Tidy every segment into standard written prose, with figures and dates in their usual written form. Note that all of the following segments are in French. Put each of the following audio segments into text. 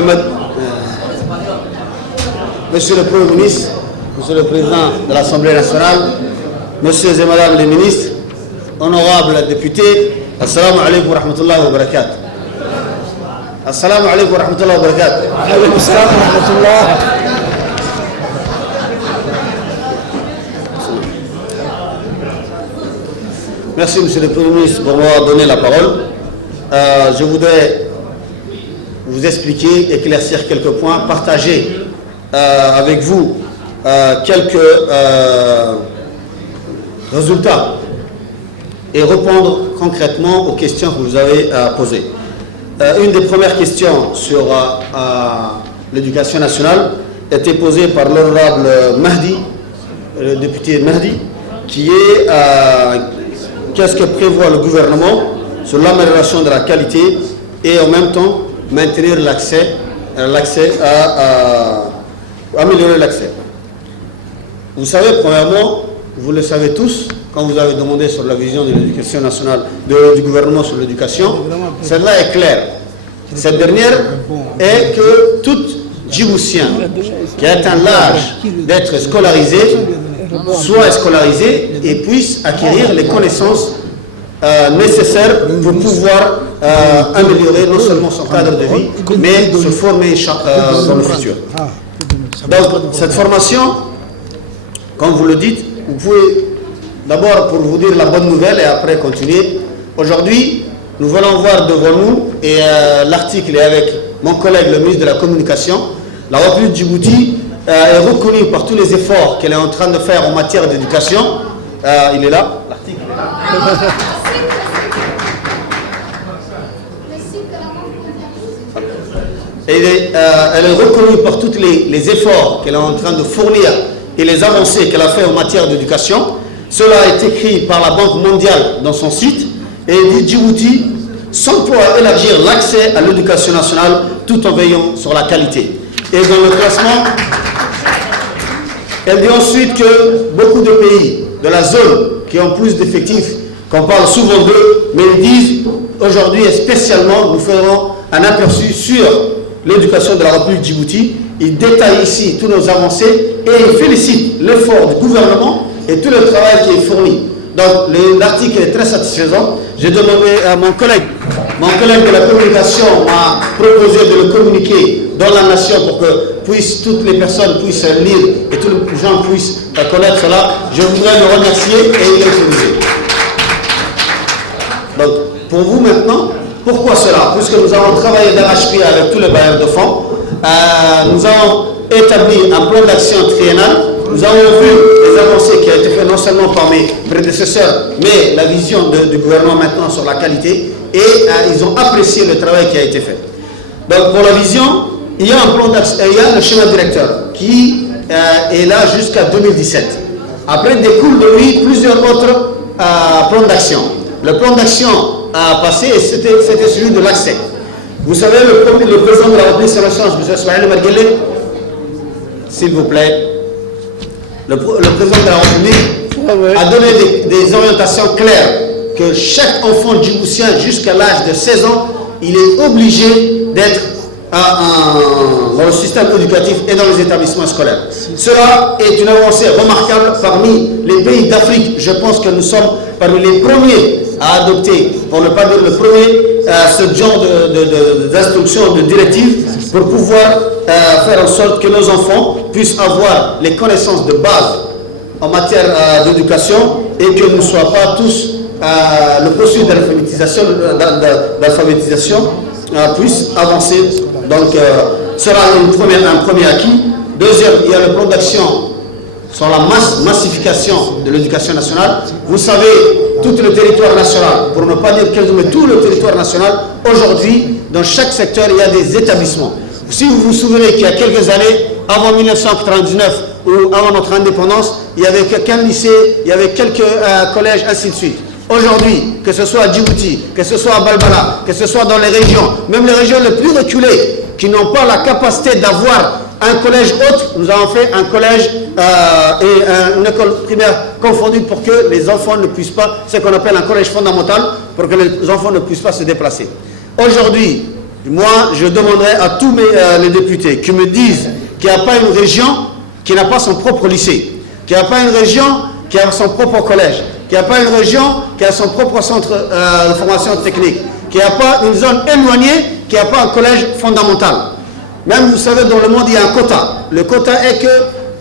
Mohamed, Monsieur le Premier ministre, Monsieur le Président de l'Assemblée nationale, Messieurs et Madame les ministres, honorables députés, Assalamu alaikum wa rahmatullahi wa barakatuh. Assalamu alaikum wa rahmatullahi wa barakatuh. Alaykoum salam wa rahmatullah. Merci Monsieur le Premier ministre pour m'avoir donné la parole. Je voudrais vous expliquer, éclaircir quelques points, partager avec vous quelques résultats et répondre concrètement aux questions que vous avez posées. Une des premières questions sur l'éducation nationale était posée par l'honorable Mahdi, le député Mahdi, qui est qu'est-ce que prévoit le gouvernement sur l'amélioration de la qualité et en même temps maintenir améliorer l'accès. Vous savez, premièrement, vous le savez tous, quand vous avez demandé sur la vision de l'éducation nationale, du gouvernement sur l'éducation, celle-là est claire. Cette dernière est que tout Djiboutien qui a atteint l'âge d'être scolarisé soit scolarisé et puisse acquérir les connaissances nécessaires pour pouvoir améliorer non seulement son cadre de vie, mais se former dans le futur. Donc, cette formation, comme vous le dites, vous pouvez d'abord pour vous dire la bonne nouvelle et après continuer. Aujourd'hui, nous allons voir devant nous, et l'article est avec mon collègue, le ministre de la Communication, la République de Djibouti est reconnue par tous les efforts qu'elle est en train de faire en matière d'éducation. Il est là, l'article est là. Elle est reconnue par tous les efforts qu'elle est en train de fournir et les avancées qu'elle a fait en matière d'éducation. Cela est écrit par la Banque mondiale dans son site et il dit Djibouti s'emploie à élargir l'accès à l'éducation nationale tout en veillant sur la qualité. Et dans le classement, elle dit ensuite que beaucoup de pays de la zone qui ont plus d'effectifs, qu'on parle souvent d'eux, mais ils disent aujourd'hui et spécialement, nous ferons un aperçu sur l'éducation de la République de Djibouti. Il détaille ici toutes nos avancées et il félicite l'effort du gouvernement et tout le travail qui est fourni. Donc l'article est très satisfaisant. J'ai demandé à mon collègue de la communication m'a proposé de le communiquer dans la nation pour que toutes les personnes puissent lire et tous les gens puissent connaître cela. Je voudrais le remercier et il est utilisé. Donc pour vous maintenant, pourquoi cela? Puisque nous avons travaillé d'arrache-pied avec tous les bailleurs de fonds, nous avons établi un plan d'action triennal, nous avons vu les avancées qui ont été faites non seulement par mes prédécesseurs, mais la vision du gouvernement maintenant sur la qualité, et ils ont apprécié le travail qui a été fait. Donc pour la vision, il y a un plan d'action, il y a le schéma directeur qui est là jusqu'à 2017. Après découle de lui plusieurs autres plans d'action. Le plan d'action passé, c'était celui de l'accès. Vous savez, le président de la République sur la science, M. Ismaël Marguerite, s'il vous plaît, le président de la République a donné des orientations claires que chaque enfant djiboutien jusqu'à l'âge de 16 ans, il est obligé d'être dans le système éducatif et dans les établissements scolaires. Cela est une avancée remarquable parmi les pays d'Afrique. Je pense que nous sommes parmi les premiers à adopter, pour ne pas dire le premier, ce genre d'instructions, de directives pour pouvoir faire en sorte que nos enfants puissent avoir les connaissances de base en matière d'éducation et que nous ne soient pas tous le processus d'alphabétisation puisse avancer. Donc, sera un premier acquis. Deuxième, il y a le plan d'action sur la massification de l'éducation nationale. Vous savez, tout le territoire national, pour ne pas dire mais tout le territoire national, aujourd'hui, dans chaque secteur, il y a des établissements. Si vous vous souvenez qu'il y a quelques années, avant 1999 ou avant notre indépendance, il y avait qu'un lycée, il y avait quelques collèges, ainsi de suite. Aujourd'hui, que ce soit à Djibouti, que ce soit à Balbala, que ce soit dans les régions, même les régions les plus reculées, qui n'ont pas la capacité d'avoir un collège autre, nous avons fait un collège et une école primaire confondue pour que les enfants ne puissent pas, ce qu'on appelle un collège fondamental, pour que les enfants ne puissent pas se déplacer. Aujourd'hui, moi, je demanderai à tous les députés qui me disent qu'il n'y a pas une région qui n'a pas son propre lycée, qu'il n'y a pas une région qui a son propre collège, qu'il n'y a pas une région qui a son propre centre de formation technique, qu'il n'y a pas une zone éloignée qui n'a pas un collège fondamental. Même, vous savez, dans le monde, il y a un quota. Le quota est que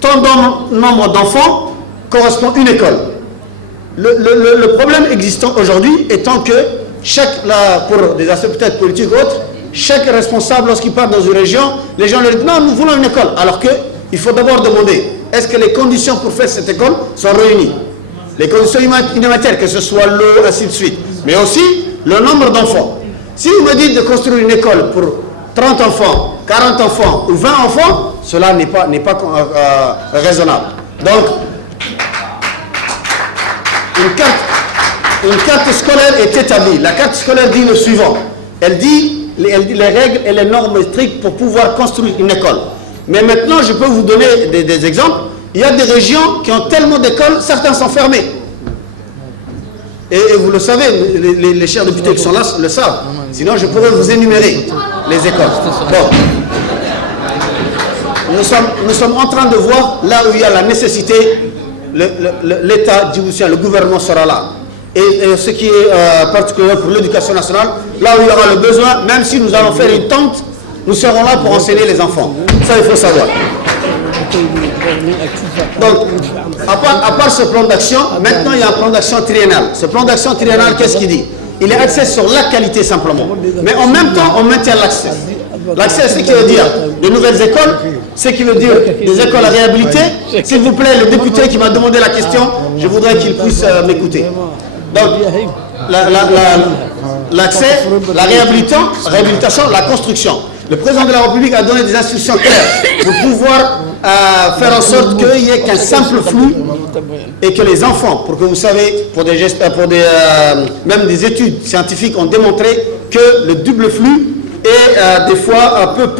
tant de nombre d'enfants correspond à une école. Le problème existant aujourd'hui étant que pour des aspects peut-être politiques ou autres, chaque responsable, lorsqu'il part dans une région, les gens leur disent non, nous voulons une école. Alors qu'il faut d'abord demander, est-ce que les conditions pour faire cette école sont réunies? Les conditions humanitaires, que ce soit l'eau, ainsi de suite. Mais aussi le nombre d'enfants. Si vous me dites de construire une école pour 30 enfants, 40 enfants ou 20 enfants, cela n'est pas raisonnable. Donc, une carte scolaire est établie. La carte scolaire dit le suivant. Elle dit les règles et les normes strictes pour pouvoir construire une école. Mais maintenant, je peux vous donner des exemples. Il y a des régions qui ont tellement d'écoles, certains sont fermés. Et vous le savez, les chers députés qui sont là le savent. Sinon, je pourrais vous énumérer les écoles. Bon. Nous sommes en train de voir là où il y a la nécessité, l'État djiboutien, le gouvernement sera là. Et ce qui est particulier pour l'éducation nationale, là où il y aura le besoin, même si nous allons faire une tente, nous serons là pour enseigner les enfants. Ça, il faut savoir. Donc, à part ce plan d'action, maintenant il y a un plan d'action triennal. Ce plan d'action triennal, qu'est-ce qu'il dit? Il est axé sur la qualité simplement. Mais en même temps, on maintient l'accès. L'accès, c'est ce qui veut dire de nouvelles écoles, ce qui veut dire des écoles à réhabiliter. S'il vous plaît, le député qui m'a demandé la question, je voudrais qu'il puisse m'écouter. Donc, l'accès, la réhabilitation, la construction. Le président de la République a donné des instructions claires pour pouvoir faire en sorte qu'il n'y ait qu'un simple flux et que les enfants, pour que vous savez, même des études scientifiques ont démontré que le double flux des fois peut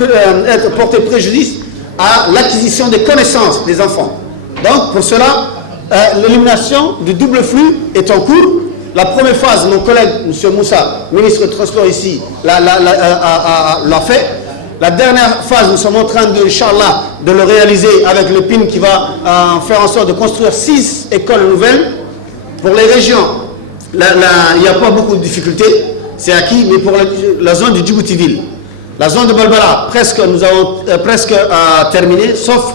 être porté préjudice à l'acquisition des connaissances des enfants. Donc pour cela, l'élimination du double flux est en cours. La première phase, mon collègue, M. Moussa, ministre du Transport ici, l'a fait. La dernière phase, nous sommes en train de, Inch'Allah, de le réaliser avec le PIN qui va faire en sorte de construire 6 écoles nouvelles. Pour les régions, il n'y a pas beaucoup de difficultés, c'est acquis, mais pour la zone du Djibouti-Ville, la zone de Balbala, nous avons presque terminé, sauf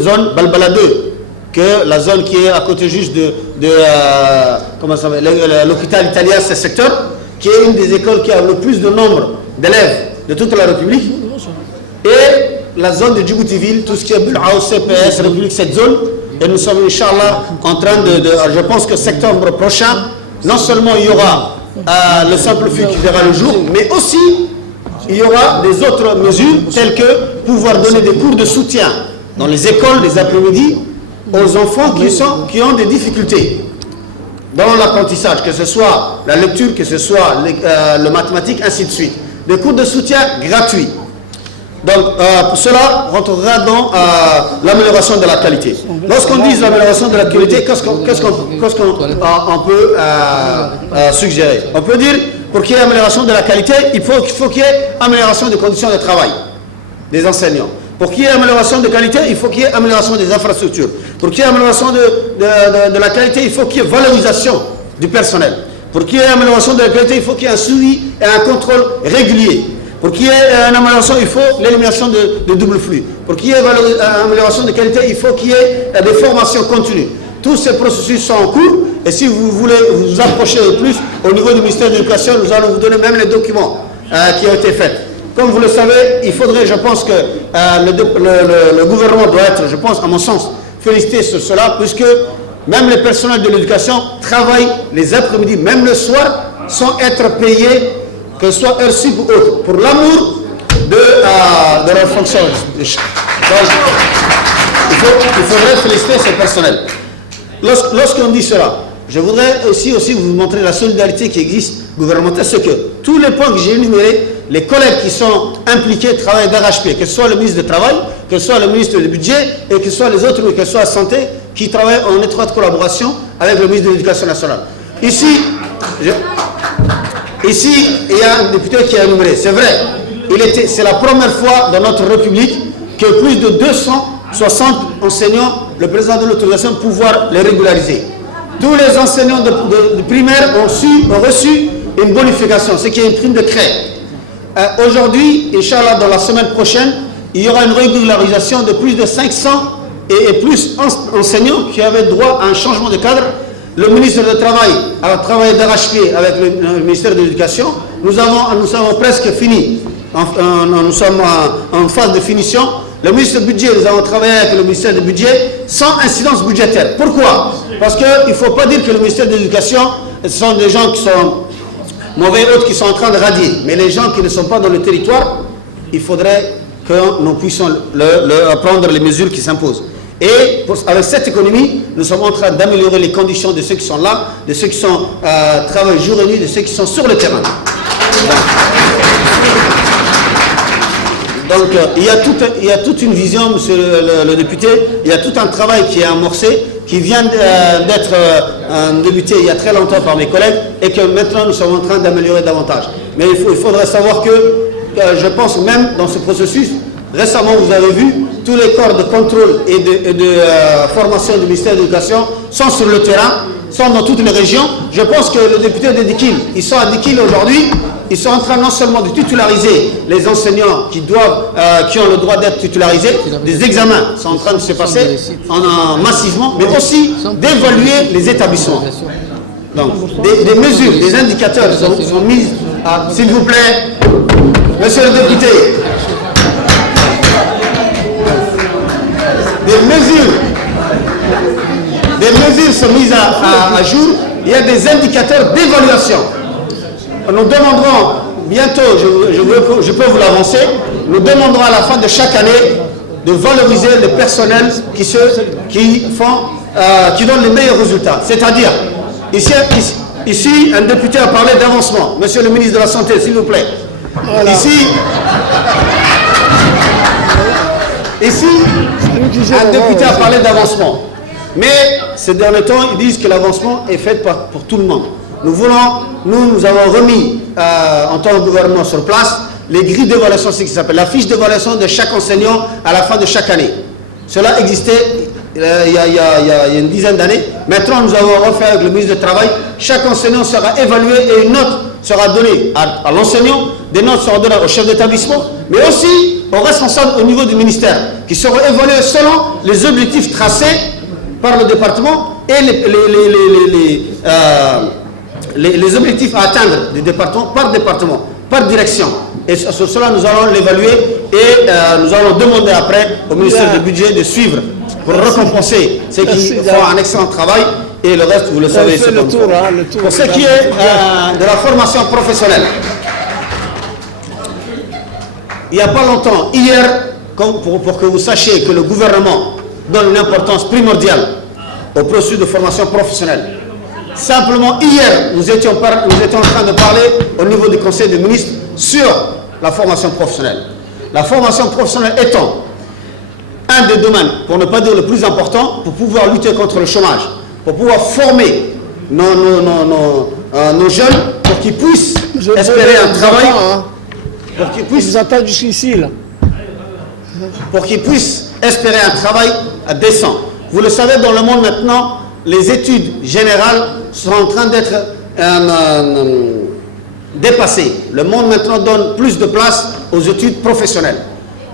zone Balbala 2. Que la zone qui est à côté juste de l'hôpital italien, ce secteur, qui est une des écoles qui a le plus de nombre d'élèves de toute la République, et la zone de Djibouti-Ville, tout ce qui est Bul'aou, CPS, République, cette zone, et nous sommes, Inch'Allah, en train je pense que septembre prochain, non seulement il y aura le simple flux qui verra le jour, mais aussi il y aura des autres mesures, telles que pouvoir donner des cours de soutien dans les écoles, les après-midi, aux enfants qui ont des difficultés dans l'apprentissage, que ce soit la lecture, que ce soit le mathématique, ainsi de suite. Des cours de soutien gratuits. Donc, cela rentrera dans l'amélioration de la qualité. Lorsqu'on dit l'amélioration de la qualité, qu'est-ce qu'on peut suggérer? On peut dire, pour qu'il y ait amélioration de la qualité, il faut qu'il y ait amélioration des conditions de travail des enseignants. Pour qu'il y ait amélioration de qualité, il faut qu'il y ait amélioration des infrastructures. Pour qu'il y ait amélioration de la qualité, il faut qu'il y ait valorisation du personnel. Pour qu'il y ait amélioration de la qualité, il faut qu'il y ait un suivi et un contrôle régulier. Pour qu'il y ait une amélioration, il faut l'élimination de double flux. Pour qu'il y ait une amélioration de qualité, il faut qu'il y ait des formations continues. Tous ces processus sont en cours et si vous voulez vous approcher le plus au niveau du ministère de l'Éducation, nous allons vous donner même les documents qui ont été faits. Comme vous le savez, il faudrait, je pense que le gouvernement doit être, je pense, à mon sens, félicité sur cela, puisque même les personnels de l'éducation travaillent les après-midi, même le soir, sans être payés, que ce soit heure sup ou autre, pour l'amour de leur fonction. Donc, il faudrait féliciter ces personnels. Lorsqu'on dit cela, je voudrais aussi vous montrer la solidarité qui existe gouvernementale, c'est que tous les points que j'ai énumérés, les collègues qui sont impliqués travaillent d'arrache-pied, que ce soit le ministre du Travail, que ce soit le ministre du Budget, et que ce soit les autres, que ce soit la Santé, qui travaillent en étroite collaboration avec le ministre de l'Éducation nationale. Ici, il y a un député qui a énuméré, c'est vrai, c'est la première fois dans notre République que plus de 260 enseignants, le président de l'autorisation de pouvoir les régulariser. Tous les enseignants de primaire ont reçu une bonification, ce qui est une prime de craie. Aujourd'hui, Inch'Allah, dans la semaine prochaine, il y aura une régularisation de plus de 500 et plus enseignants qui avaient droit à un changement de cadre. Le ministre du Travail a travaillé d'arrache-pied avec le ministère de l'Éducation. Nous avons presque fini. Nous sommes en phase de finition. Le ministre du Budget, nous avons travaillé avec le ministère du Budget sans incidence budgétaire. Pourquoi? Parce qu'il ne faut pas dire que le ministère de l'Éducation, ce sont des gens qui sont mauvais, autres qui sont en train de radier. Mais les gens qui ne sont pas dans le territoire, il faudrait que nous puissions prendre les mesures qui s'imposent. Et avec cette économie, nous sommes en train d'améliorer les conditions de ceux qui sont là, de ceux qui travaillent jour et nuit, de ceux qui sont sur le terrain. Donc il y a toute une vision, monsieur le député, il y a tout un travail qui est amorcé, qui vient d'être débuté il y a très longtemps par mes collègues, et que maintenant nous sommes en train d'améliorer davantage. Mais il faudrait savoir que, je pense même dans ce processus, récemment vous avez vu, tous les corps de contrôle et de formation du ministère de l'Éducation sont sur le terrain, sont dans toutes les régions. Je pense que les députés de Dikil, ils sont à Dikil aujourd'hui, ils sont en train non seulement de titulariser les enseignants qui ont le droit d'être titularisés, des examens sont en train de se passer massivement, mais aussi d'évaluer les établissements. Donc, des mesures, des indicateurs sont mis à, s'il vous plaît, monsieur le député, des mesures sont mises à jour, il y a des indicateurs d'évaluation. Nous demanderons bientôt, je peux vous l'avancer, nous demanderons à la fin de chaque année de valoriser les personnels qui donnent les meilleurs résultats. C'est-à-dire, ici, un député a parlé d'avancement. Monsieur le ministre de la Santé, s'il vous plaît. Voilà. Ici, un député a parlé d'avancement. Mais ces derniers temps, ils disent que l'avancement est fait pour tout le monde. Nous avons remis, en tant que gouvernement sur place, les grilles d'évaluation, c'est ce qui s'appelle la fiche d'évaluation de chaque enseignant à la fin de chaque année. Cela existait il y a une dizaine d'années. Maintenant, nous avons refait avec le ministre du Travail. Chaque enseignant sera évalué et une note sera donnée à l'enseignant, des notes seront données au chef d'établissement, mais aussi aux responsables au niveau du ministère, qui seront évalués selon les objectifs tracés par le département et les objectifs à atteindre du département, par direction. Et sur cela, nous allons l'évaluer et nous allons demander après au ministère du Budget de suivre pour récompenser ceux qui font un excellent travail et le reste, vous le savez, c'est comme ça. Pour ce qui est de la formation professionnelle, il n'y a pas longtemps, hier, pour que vous sachiez que le gouvernement donne une importance primordiale au processus de formation professionnelle. Simplement, hier, nous étions en train de parler au niveau du Conseil des ministres sur la formation professionnelle. La formation professionnelle étant un des domaines, pour ne pas dire le plus important, pour pouvoir lutter contre le chômage, pour pouvoir former nos jeunes pour qu'ils puissent espérer un travail, pour qu'ils puissent espérer un travail décent. Vous le savez, dans le monde maintenant, les études générales sont en train d'être dépassées. Le monde maintenant donne plus de place aux études professionnelles.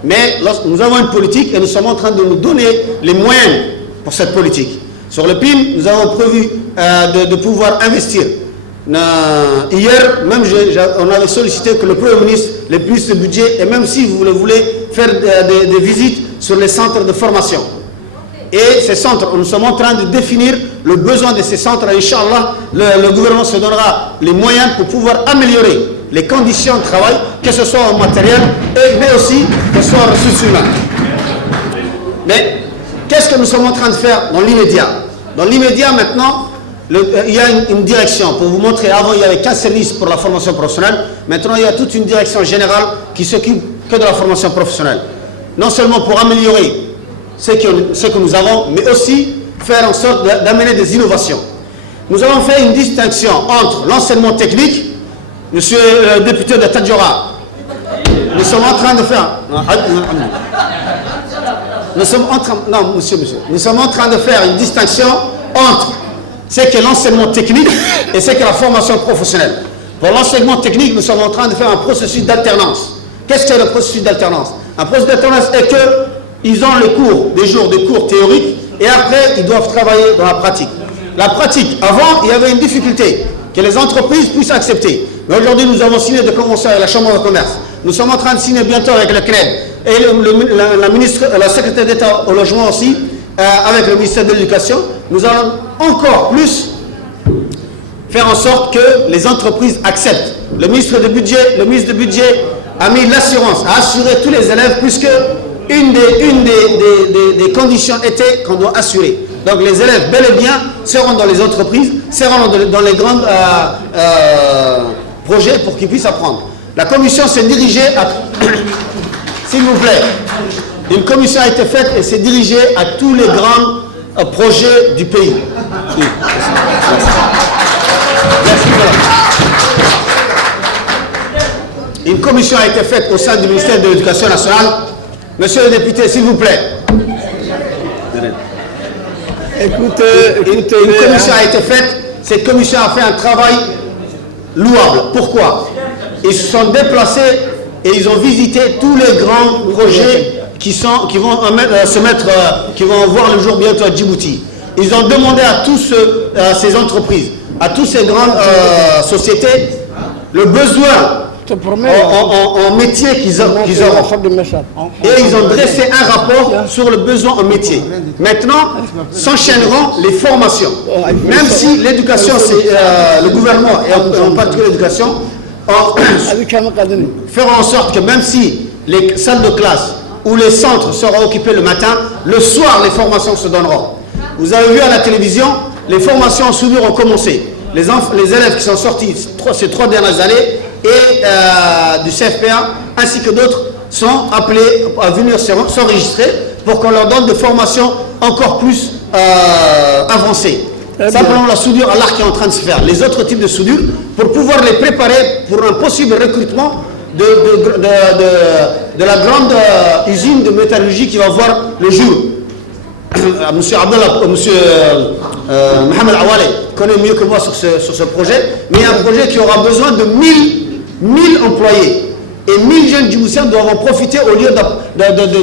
Mais nous avons une politique et nous sommes en train de nous donner les moyens pour cette politique. Sur le PIM, nous avons prévu de pouvoir investir. Hier, même on avait sollicité que le Premier ministre, les ministres du budget, et même si vous le voulez, faire des visites sur les centres de formation. Et ces centres, nous sommes en train de définir le besoin de ces centres. Inch'Allah, le gouvernement se donnera les moyens pour pouvoir améliorer les conditions de travail, que ce soit en matériel, mais aussi que ce soit en ressources humaines. Mais qu'est-ce que nous sommes en train de faire dans l'immédiat? Dans l'immédiat maintenant, il y a une direction. Pour vous montrer, avant il n'y avait qu'un service pour la formation professionnelle. Maintenant il y a toute une direction générale qui s'occupe que de la formation professionnelle. Non seulement pour améliorer ce que nous avons, mais aussi faire en sorte d'amener des innovations. Nous avons fait une distinction entre l'enseignement technique, monsieur le député de Tadjoura, nous sommes en train de faire... Nous sommes en train... Non, monsieur. Nous sommes en train de faire une distinction entre ce qu'est l'enseignement technique et ce qu'est la formation professionnelle. Pour l'enseignement technique, nous sommes en train de faire un processus d'alternance. Qu'est-ce que c'est le processus d'alternance? Un processus d'alternance est qu'ils ont les cours, des jours de cours théoriques, et après, ils doivent travailler dans la pratique. La pratique, avant, il y avait une difficulté, que les entreprises puissent accepter. Mais aujourd'hui, nous avons signé des conventions avec la Chambre de commerce. Nous sommes en train de signer bientôt avec le CNED et la secrétaire d'État au logement aussi, avec le ministère de l'Éducation. Nous allons encore plus faire en sorte que les entreprises acceptent. Le ministre du budget a mis l'assurance, a assuré tous les élèves, puisque une des conditions était qu'on doit assurer. Donc les élèves, bel et bien, seront dans les entreprises, seront dans les grands projets pour qu'ils puissent apprendre. La commission s'est dirigée à... S'il vous plaît, une commission a été faite et s'est dirigée à tous les grands projets du pays. Oui. Une commission a été faite au sein du ministère de l'Éducation nationale. Monsieur le député, s'il vous plaît. Écoutez, une commission a été faite. Cette commission a fait un travail louable. Pourquoi? Ils se sont déplacés et ils ont visité tous les grands projets qui vont voir le jour bientôt à Djibouti. Ils ont demandé à tous ces entreprises, à toutes ces grandes sociétés, le besoin en métier qu'ils auront. Et ils ont dressé un rapport sur le besoin en métier. Maintenant, s'enchaîneront les formations. Même si l'éducation, c'est le gouvernement, et en particulier l'éducation, feront en sorte que même si les salles de classe ou les centres seront occupés le matin, le soir, les formations se donneront. Vous avez vu à la télévision, les formations en soudure ont commencé. Les élèves qui sont sortis ces 3 dernières années et du CFPA ainsi que d'autres sont appelés à venir s'enregistrer pour qu'on leur donne des formations encore plus avancées. Simplement la soudure à l'arc qui est en train de se faire. Les autres types de soudure pour pouvoir les préparer pour un possible recrutement de la grande usine de métallurgie qui va voir le jour. Monsieur Mohamed Awale connaît mieux que moi sur ce projet, mais il y a un projet qui aura besoin de 1000 employés. Et 1000 jeunes djiboutiens doivent en profiter au lieu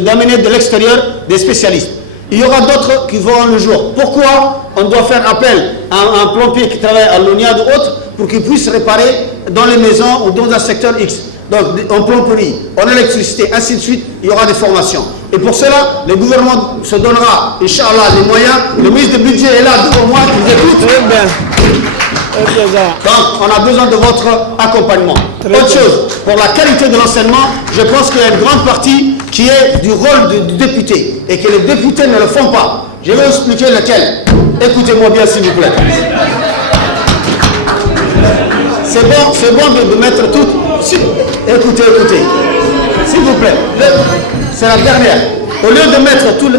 d'amener de l'extérieur des spécialistes. Il y aura d'autres qui verront le jour. Pourquoi on doit faire appel à un plombier qui travaille à l'ONIAD ou autre pour qu'il puisse réparer dans les maisons ou dans un secteur X? Donc en plomberie, en électricité, ainsi de suite, il y aura des formations. Et pour cela, le gouvernement se donnera, Inch'Allah, les moyens. Le ministre du budget est là devant moi, il écoute. Très bien. Donc, on a besoin de votre accompagnement. Autre chose, pour la qualité de l'enseignement, je pense qu'il y a une grande partie qui est du rôle du député et que les députés ne le font pas. Je vais vous expliquer lequel. Écoutez-moi bien, s'il vous plaît. C'est bon de mettre tout. Écoutez. S'il vous plaît. C'est la dernière. Au lieu de mettre tout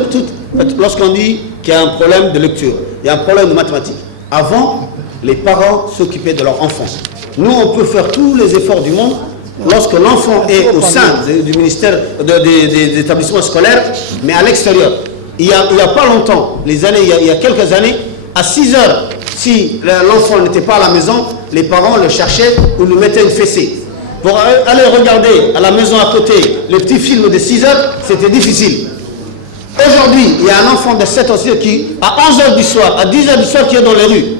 lorsqu'on dit qu'il y a un problème de lecture, il y a un problème de mathématiques. Avant, les parents s'occupaient de leur enfant. Nous, on peut faire tous les efforts du monde lorsque l'enfant est au sein du ministère des établissements scolaires, mais à l'extérieur. Il y a pas longtemps, il y a quelques années, à 6 heures, si l'enfant n'était pas à la maison, les parents le cherchaient ou lui mettaient une fessée. Pour aller regarder à la maison à côté les petits films de 6 heures, c'était difficile. Aujourd'hui, il y a un enfant de 7 ans qui, à 11 heures du soir, à 10 heures du soir, qui est dans les rues.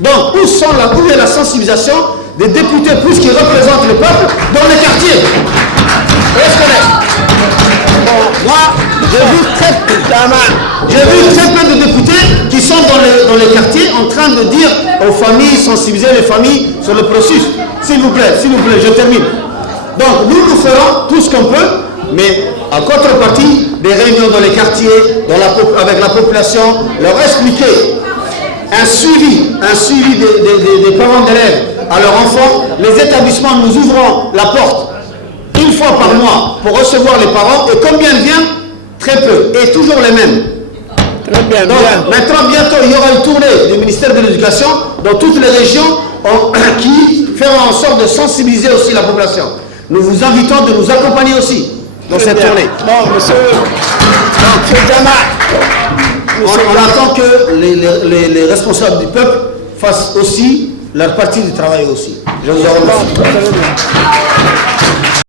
Donc, où est la sensibilisation des députés plus qui représentent le peuple dans les quartiers? Est-ce que moi, j'ai vu très peu de députés qui sont dans les quartiers en train de dire aux familles, sensibiliser les familles sur le processus. S'il vous plaît, je termine. Donc, nous ferons tout ce qu'on peut, mais en contrepartie, des réunions dans les quartiers, avec la population, leur expliquer un suivi des parents d'élèves à leurs enfants. Les établissements, nous ouvrons la porte une fois par mois pour recevoir les parents. Et combien viennent? Très peu. Et toujours les mêmes. Très bien. Donc, maintenant, bientôt, il y aura une tournée du ministère de l'Éducation dans toutes les régions qui feront en sorte de sensibiliser aussi la population. Nous vous invitons de nous accompagner aussi dans cette tournée. Bon, monsieur Djama, On attend que les responsables du peuple fassent aussi leur partie du travail aussi. Je vous en remercie.